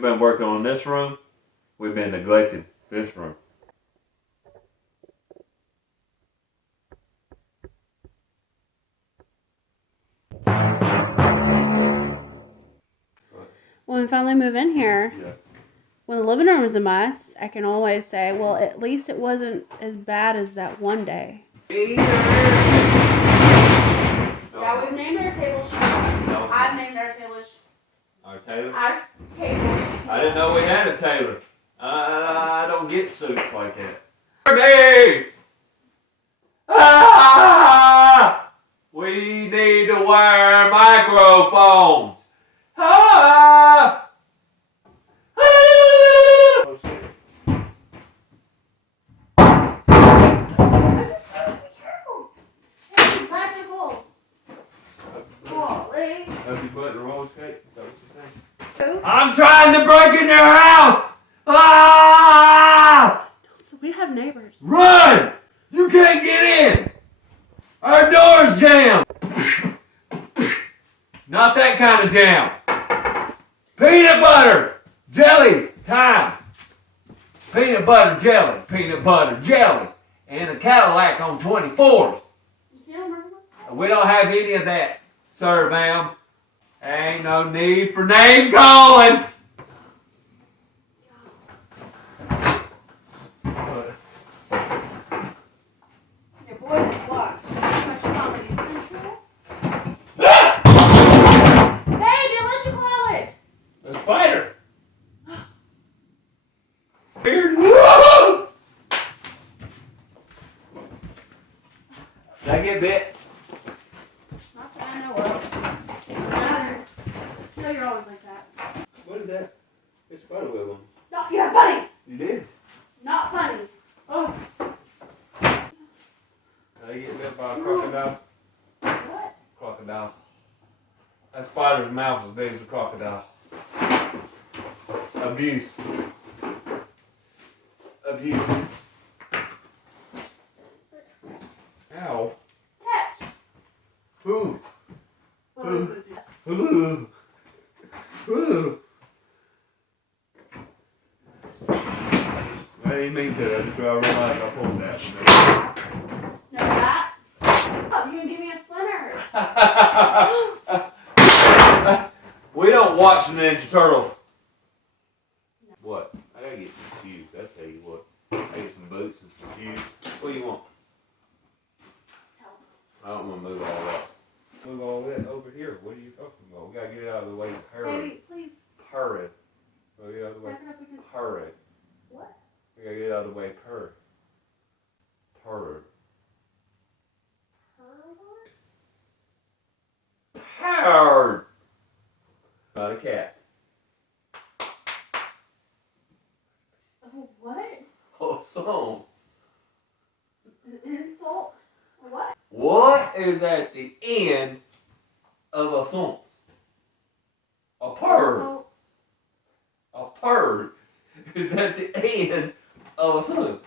we've been working on this room. We've been neglecting this room. When we finally move in here, Yeah. when the living room is a mess, I can always say, well, at least it wasn't as bad as that one day. Yeah, we've named our table sheet. No. I've named our table sheet. Our tailor? Our table. I didn't know we had a tailor. I don't get suits like that. Hey! Ah! We need to wear microphones. Ah! Oh shit. Hey, magical. Golly. Have you put the roller skate? Is that what you're saying? I'm trying to break in your house! Ah! So we have neighbors. Run! You can't get in! Our door's jammed! Not that kind of jam. Peanut butter! Jelly! Time! Peanut butter jelly! Peanut butter jelly! And a Cadillac on 24s. We don't have any of that, sir, ma'am. Ain't no need for name calling! Your boy watch. Much comedy central. Hey, what'd you call it? A spider! Weird. Did I get bit? Not that I know of. No, you're always like that. What is that? It's spider web on. No, you're not funny. You did? Not funny. Oh. Did I get bit by a crocodile? What? Crocodile. That spider's mouth is as big as a crocodile. Abuse. Abuse. Ow. Catch. Ooh. Ooh. Ooh. I didn't mean to. I just realized I pulled that. No, that? Oh, you're gonna give me a splinter. We don't watch the Ninja Turtles. What? I gotta get some shoes. I tell you what. I get some boots and some shoes. What do you want? I don't want to move all that. Move all that over here. What are you talking about? We gotta get it out of the way. Hurry. Baby, please. Hurry. We gotta get out of the way. Stack it up against. Hurry. What? We gotta get it out of the way. Hurry. Hurry. Hard. Not a cat. Oh, what? Oh, songs. Insult? What? What is at the end of a sentence? A purr. Insults. A purr is at the end of a sentence.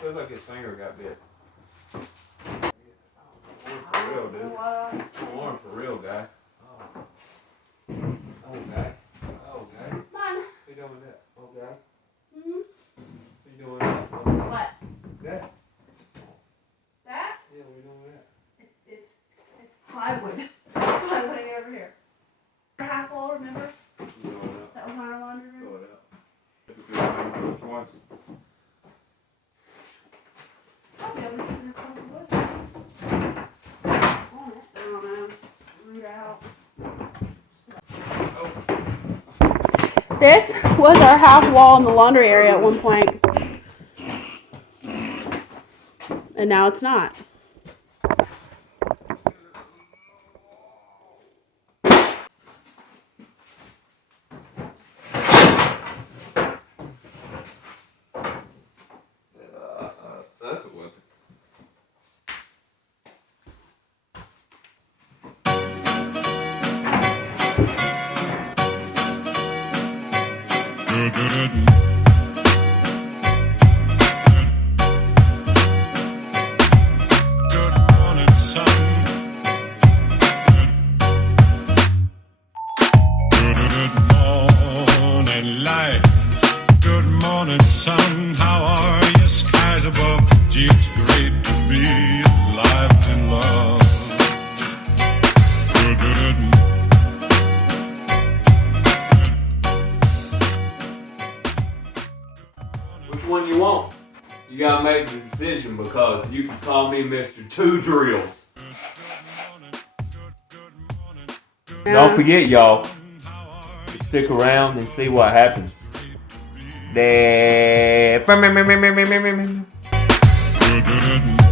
Feels like his finger got bit. For real, dude. Warm for real, guy. Oh. Oh, guy. Oh, guy. Come on. What you doing with that? Oh, guy. Hmm? What you doing with that? Oh, guy. What? That? That? Yeah, what you doing with that? It's plywood. That's why I'm putting it over here. Half full, remember? Throw it out. That was on our laundry room. Throw it out. Because twice. I'll be able to use this one wood. On it. I don't know. Screwed out. Oh. This was our half wall in the laundry area at one point. And now it's not. That's a weapon. Gee, it's great to be alive in love. Which one you want? You gotta make the decision because you can call me Mr. Two Drills. Don't forget, y'all, to stick around and see what happens. Good.